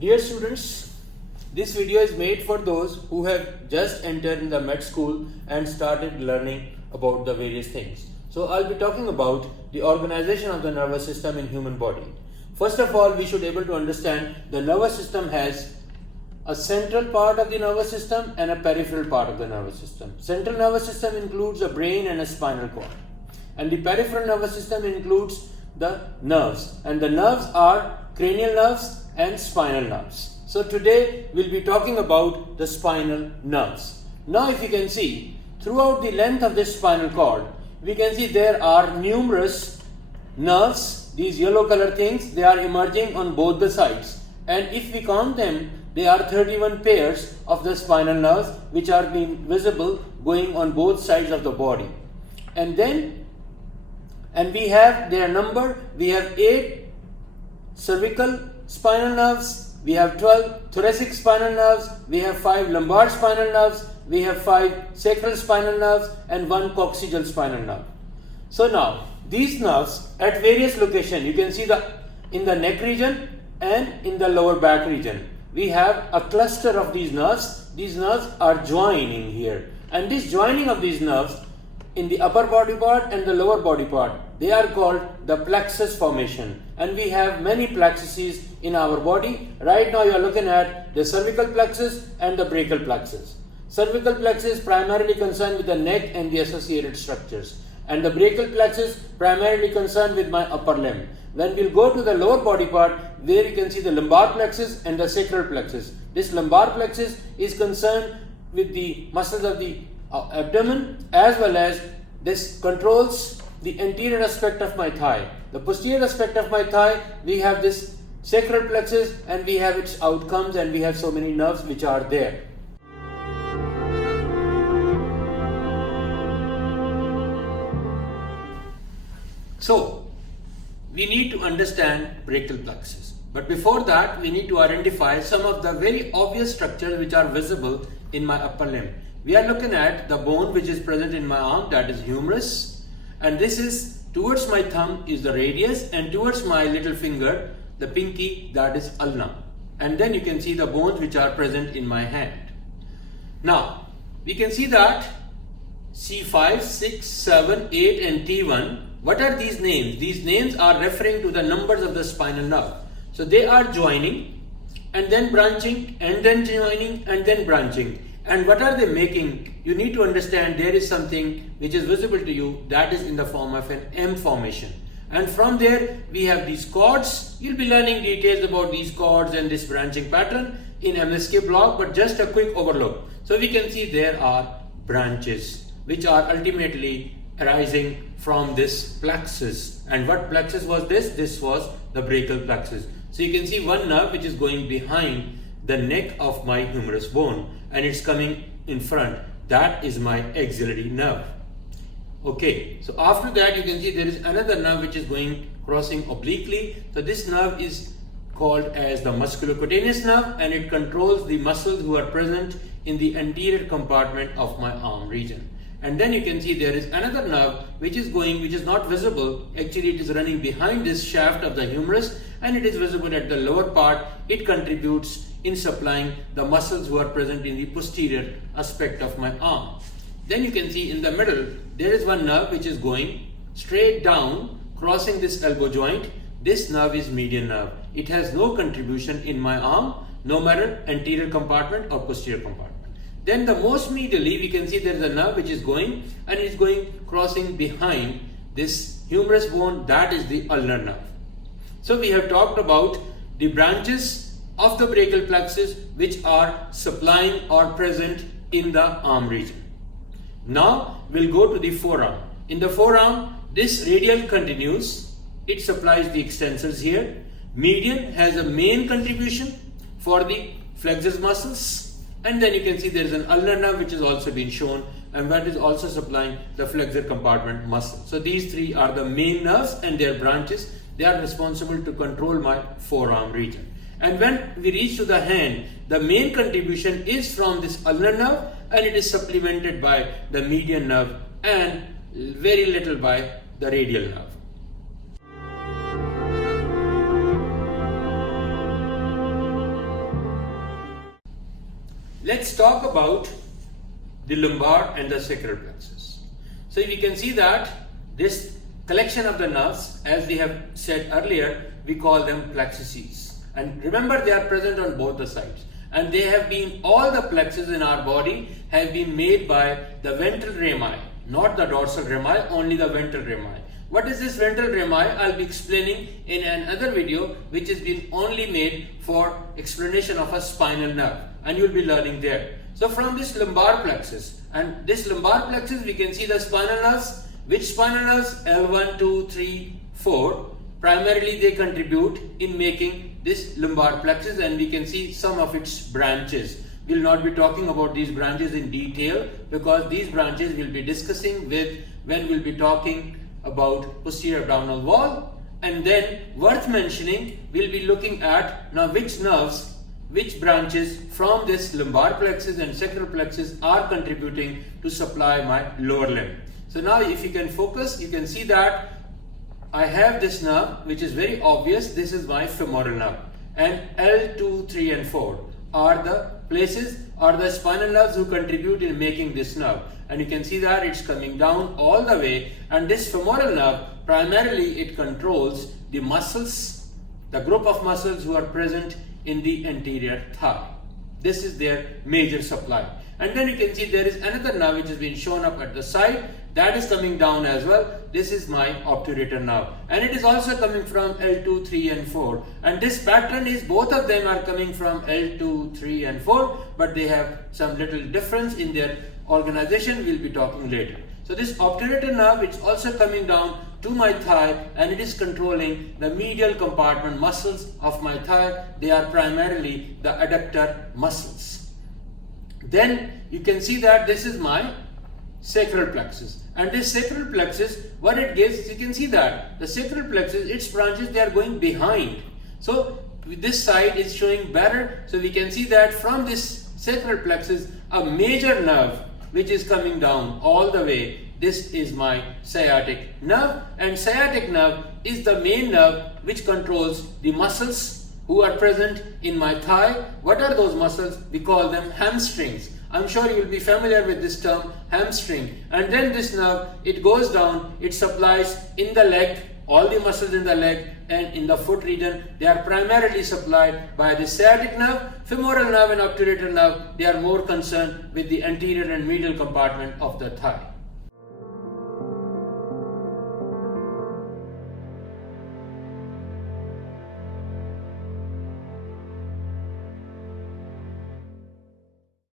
Dear students, this video is made for those who have just entered in the med school and started learning about the various things. So I'll be talking about the organization of the nervous system in human body. First of all, we should be able to understand the nervous system has a central part of the nervous system and a peripheral part of the nervous system. Central nervous system includes a brain and a spinal cord. And the peripheral nervous system includes the nerves. And the nerves are cranial nerves and spinal nerves. So today we'll be talking about the spinal nerves. Now if you can see, throughout the length of this spinal cord, we can see there are numerous nerves. These yellow color things, they are emerging on both the sides. And if we count them, there are 31 pairs of the spinal nerves which are being visible going on both sides of the body. And we have their number. We have 8 cervical spinal nerves, we have 12 thoracic spinal nerves, we have 5 lumbar spinal nerves, we have 5 sacral spinal nerves and 1 coccygeal spinal nerve. So now these nerves at various locations, you can see in the neck region and in the lower back region, we have a cluster of these nerves. These nerves are joining here, and this joining of these nerves in the upper body part and the lower body part, they are called the plexus formation. And we have many plexuses in our body. Right now you are looking at the cervical plexus and the brachial plexus. Cervical plexus is primarily concerned with the neck and the associated structures, and the brachial plexus primarily concerned with my upper limb. When we'll go to the lower body part, where you can see the lumbar plexus and the sacral plexus. This lumbar plexus is concerned with the muscles of the abdomen, as well as this controls the anterior aspect of my thigh. The posterior aspect of my thigh, we have this sacral plexus and we have its outcomes, and we have so many nerves which are there. So we need to understand brachial plexus. But before that, we need to identify some of the very obvious structures which are visible in my upper limb. We are looking at the bone which is present in my arm, that is humerus, and this is towards my thumb is the radius, and towards my little finger, the pinky, that is ulna. And then you can see the bones which are present in my hand. Now we can see that C5, 6, 7, 8 and T1. What are these names? These names are referring to the numbers of the spinal nerve. So they are joining and then branching and then joining and then branching. And what are they making? You need to understand there is something which is visible to you, that is in the form of an M formation. And from there we have these cords. You'll be learning details about these cords and this branching pattern in MSK block, but just a quick overlook. So we can see there are branches which are ultimately arising from this plexus. And what plexus was this? This was the brachial plexus. So you can see one nerve which is going behind the neck of my humerus bone, and it's coming in front. That is my axillary nerve. Okay, so after that you can see there is another nerve which is crossing obliquely. So this nerve is called as the musculocutaneous nerve, and it controls the muscles who are present in the anterior compartment of my arm region. And then you can see there is another nerve which is not visible. Actually it is running behind this shaft of the humerus, and it is visible at the lower part. It contributes in supplying the muscles who are present in the posterior aspect of my arm. Then you can see in the middle there is one nerve which is going straight down, crossing this elbow joint. This nerve is median nerve. It has no contribution in my arm, no matter anterior compartment or posterior compartment. Then the most medially we can see there is a nerve which is going, and it is crossing behind this humerus bone, that is the ulnar nerve. So we have talked about the branches of the brachial plexus which are supplying or present in the arm region. Now we'll go to the forearm. In the forearm, this radial continues. It supplies the extensors here. Median has a main contribution for the flexors muscles. And then you can see there is an ulnar nerve which has also been shown, and that is also supplying the flexor compartment muscle. So these three are the main nerves and their branches. They are responsible to control my forearm region. And when we reach to the hand, the main contribution is from this ulnar nerve, and it is supplemented by the median nerve and very little by the radial nerve. let's talk about the lumbar and the sacral plexus. So we can see that this collection of the nerves, as we have said earlier, we call them plexuses. And remember, they are present on both the sides. And they have been, all the plexuses in our body have been made by the ventral rami, not the dorsal rami, only the ventral rami. What is this ventral rami? I'll be explaining in another video, which has been only made for explanation of a spinal nerve, and you'll be learning there. So from this lumbar plexus, and this lumbar plexus, we can see the spinal nerves. Which spinal nerves? L1, 2, 3, 4. Primarily they contribute in making this lumbar plexus, and we can see some of its branches. We'll not be talking about these branches in detail because these branches we'll be discussing when we'll be talking about posterior abdominal wall. And then worth mentioning, we'll be looking at now which nerves, which branches from this lumbar plexus and sacral plexus are contributing to supply my lower limb. So now if you can focus, you can see that I have this nerve which is very obvious. This is my femoral nerve, and L2, 3 and 4 are the places or the spinal nerves who contribute in making this nerve. And you can see that it's coming down all the way, and this femoral nerve primarily it controls the muscles, the group of muscles who are present in the anterior thigh. This is their major supply. And then you can see there is another nerve which has been shown up at the side, that is coming down as well. This is my obturator nerve, and it is also coming from L2, 3 and 4. And this pattern is, both of them are coming from L2, 3 and 4, but they have some little difference in their organization. We'll be talking later. So this obturator nerve is also coming down to my thigh, and it is controlling the medial compartment muscles of my thigh. They are primarily the adductor muscles. Then you can see that this is my sacral plexus, and this sacral plexus, what it gives, you can see that the sacral plexus, its branches, they are going behind. So this side is showing better. So we can see that from this sacral plexus, a major nerve which is coming down all the way. This is my sciatic nerve, and sciatic nerve is the main nerve which controls the muscles who are present in my thigh. What are those muscles? We call them hamstrings. I'm sure you will be familiar with this term, hamstring. And then this nerve, it goes down, it supplies in the leg, all the muscles in the leg, and in the foot region. They are primarily supplied by the sciatic nerve. Femoral nerve and obturator nerve, they are more concerned with the anterior and medial compartment of the thigh.